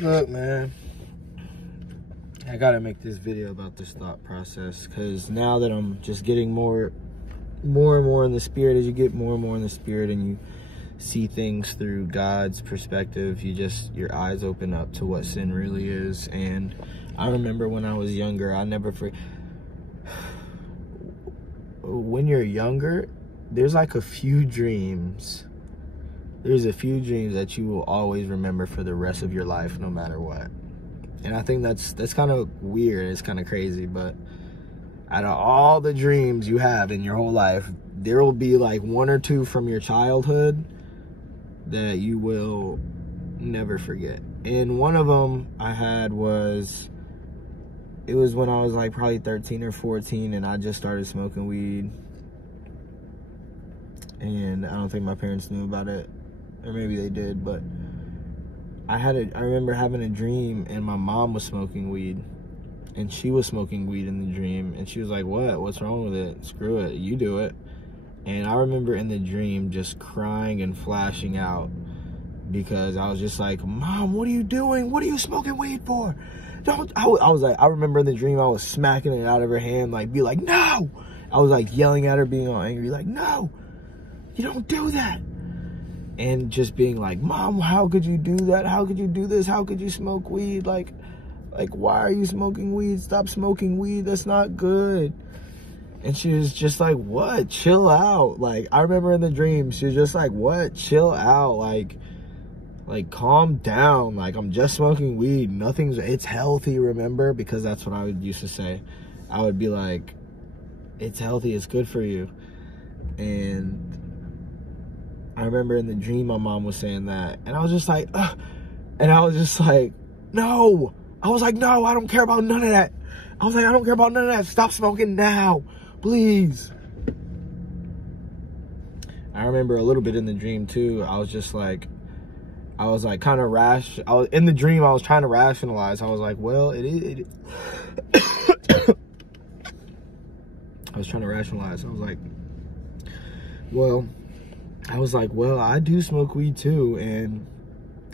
Look, man, I gotta make this video about this thought process, because now that I'm just getting more and more in the spirit, as you get more and more in the spirit and you see things through God's perspective, your eyes open up to what sin really is. And I remember when I was younger, I never forget, when you're younger, there's like a few dreams. There's a few dreams that you will always remember for the rest of your life, no matter what. And I think that's kind of weird. It's kind of crazy, but out of all the dreams you have in your whole life, there will be like one or two from your childhood that you will never forget. And one of them I had was, it was when I was like probably 13 or 14, and I just started smoking weed. And I don't think my parents knew about it, or maybe they did, but I remember having a dream, and my mom was smoking weed, and she was smoking weed in the dream, and she was like, what's wrong with it? Screw it, you do it. And I remember in the dream just crying and flashing out, because I was just like, Mom, what are you doing? What are you smoking weed for? Don't. I was like, I remember in the dream I was smacking it out of her hand, like, be like, no. I was like yelling at her, being all angry, like, no, you don't do that. And just being like, Mom, how could you do that? How could you do this? How could you smoke weed? Like, why are you smoking weed? Stop smoking weed. That's not good. And she was just like, what? Chill out. Like, I remember in the dream, she was just like, what? Chill out. Like, calm down. Like, I'm just smoking weed. It's healthy, remember? Because that's what I would used to say. I would be like, it's healthy. It's good for you. And I remember in the dream my mom was saying that, and I was just like, ugh. And I was just like, no. I was like, no, I don't care about none of that. I was like, I don't care about none of that. Stop smoking now, please. I remember a little bit in the dream too. I was kind of rash. In the dream, I was trying to rationalize. I was like, well, it I was trying to rationalize. I was like, well, I do smoke weed too, and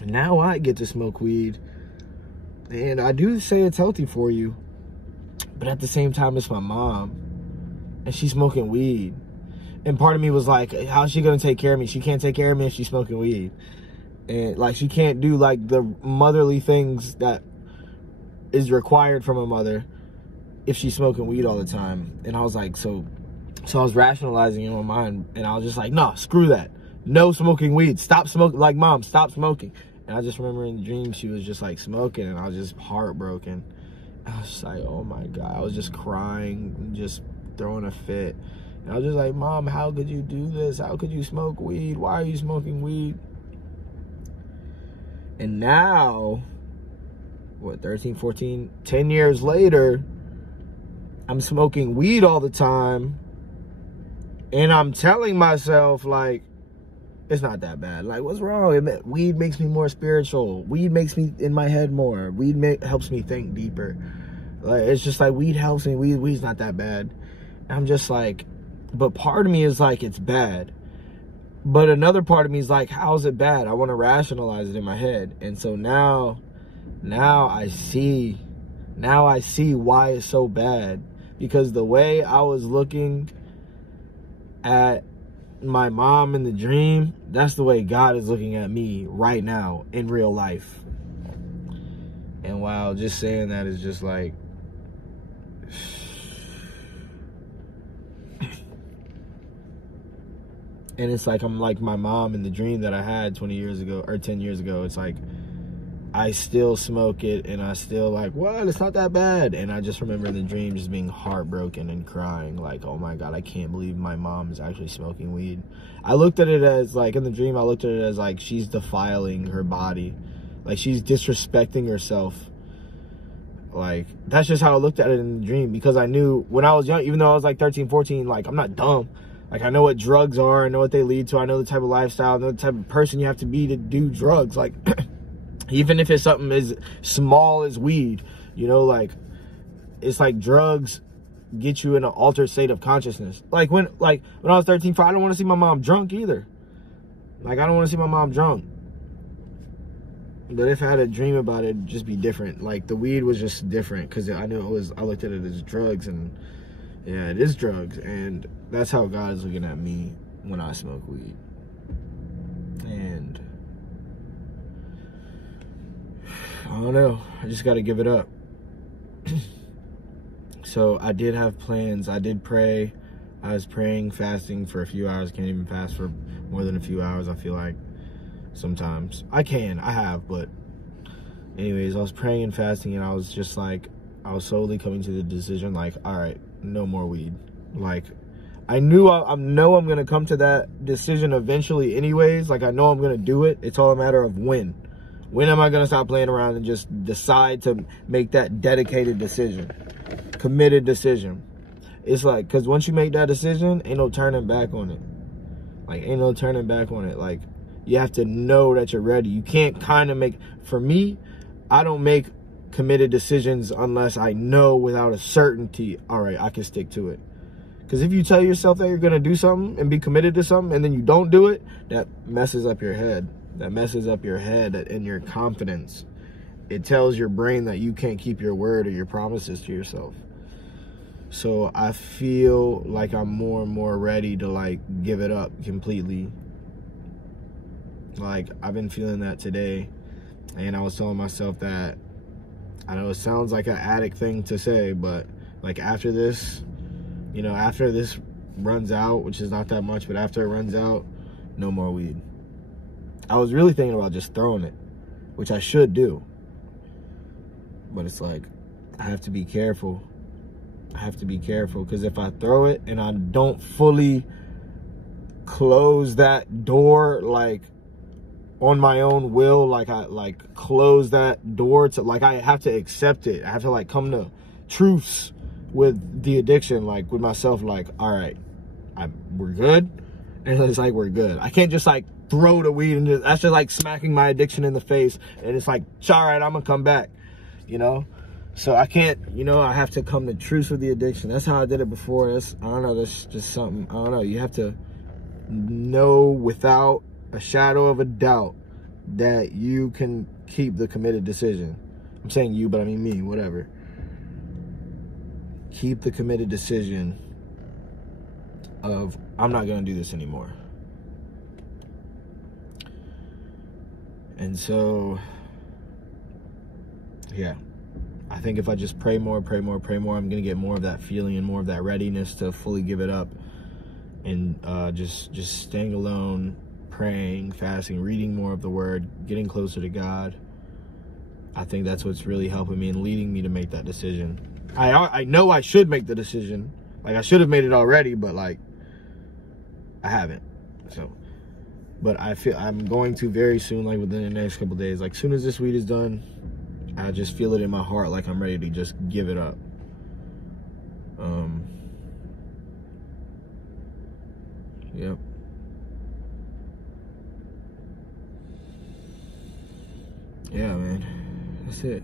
now I get to smoke weed, and I do say it's healthy for you, but at the same time, it's my mom, and she's smoking weed, and part of me was like, how's she gonna take care of me? She can't take care of me if she's smoking weed, and like, she can't do like the motherly things that is required from a mother if she's smoking weed all the time. And I was like, so I was rationalizing in my mind, and I was just like, no, screw that. No smoking weed. Stop smoking. Like, Mom, stop smoking. And I just remember in the dream, she was just like smoking, and I was just heartbroken. I was just like, oh my God. I was just crying and just throwing a fit. And I was just like, Mom, how could you do this? How could you smoke weed? Why are you smoking weed? And now, what, 13, 14, 10 years later, I'm smoking weed all the time. And I'm telling myself, like, it's not that bad. Like, what's wrong? Weed makes me more spiritual. Weed makes me in my head more. Weed helps me think deeper. Like, it's just like, weed helps me. Weed's not that bad. And I'm just like, but part of me is like, it's bad. But another part of me is like, how is it bad? I want to rationalize it in my head. And so now I see why it's so bad. Because the way I was looking at my mom in the dream, that's the way God is looking at me right now in real life. And wow, just saying that is just like, and it's like, I'm like my mom in the dream that I had 20 years ago or 10 years ago. It's like, I still smoke it, and I still like, what? It's not that bad. And I just remember in the dream just being heartbroken and crying, like, oh my God, I can't believe my mom is actually smoking weed. I looked at it as, like, in the dream, I looked at it as, like, she's defiling her body. Like, she's disrespecting herself. Like, that's just how I looked at it in the dream, because I knew when I was young, even though I was like 13, 14, like, I'm not dumb. Like, I know what drugs are. I know what they lead to. I know the type of lifestyle. I know the type of person you have to be to do drugs. Like, even if it's something as small as weed, you know, like, it's like drugs get you in an altered state of consciousness. Like when I was 13, I don't want to see my mom drunk either. Like, I don't want to see my mom drunk. But if I had a dream about it, it'd just be different. Like, the weed was just different because I knew I looked at it as drugs, and yeah, it is drugs. And that's how God is looking at me when I smoke weed. And I don't know. I just got to give it up. So I did have plans. I did pray. I was praying, fasting for a few hours. Can't even fast for more than a few hours, I feel like, sometimes. I have, but anyways, I was praying and fasting, and I was just like, I was slowly coming to the decision, like, all right, no more weed. Like, I know I'm going to come to that decision eventually anyways. Like, I know I'm going to do it. It's all a matter of when. When am I going to stop playing around and just decide to make that dedicated decision, committed decision? It's like, because once you make that decision, ain't no turning back on it. Like, ain't no turning back on it. Like, you have to know that you're ready. You can't kind of make, for me, I don't make committed decisions unless I know without a certainty, all right, I can stick to it. Because if you tell yourself that you're going to do something and be committed to something and then you don't do it, that messes up your head. That messes up your head and your confidence. It tells your brain that you can't keep your word or your promises to yourself. So I feel like I'm more and more ready to, like, give it up completely. Like, I've been feeling that today. And I was telling myself that, I know it sounds like an addict thing to say, but, like, after this, you know, after this runs out, which is not that much, but after it runs out, no more weed. I was really thinking about just throwing it, which I should do. But it's like, I have to be careful. I have to be careful, because if I throw it and I don't fully close that door, like, on my own will, like, I, like, close that door to, like, I have to accept it. I have to, like, come to truths with the addiction, like, with myself, like, all right, we're good. And it's like, we're good. I can't just, like, throw the weed and that's just like smacking my addiction in the face. And it's like, all right, I'm gonna come back, you know? So I can't, you know, I have to come to truth with the addiction. That's how I did it before. I don't know, that's just something, I don't know. You have to know without a shadow of a doubt that you can keep the committed decision. I'm saying you, but I mean me, whatever. Keep the committed decision of, I'm not gonna do this anymore. And so, yeah, I think if I just pray more, I'm going to get more of that feeling and more of that readiness to fully give it up. And just staying alone, praying, fasting, reading more of the word, getting closer to God. I think that's what's really helping me and leading me to make that decision. I know I should make the decision. Like, I should have made it already, but, like, I haven't. So, but I feel I'm going to very soon, like within the next couple days. Like, soon as this weed is done, I just feel it in my heart, like I'm ready to just give it up. Yep. Yeah, man. That's it.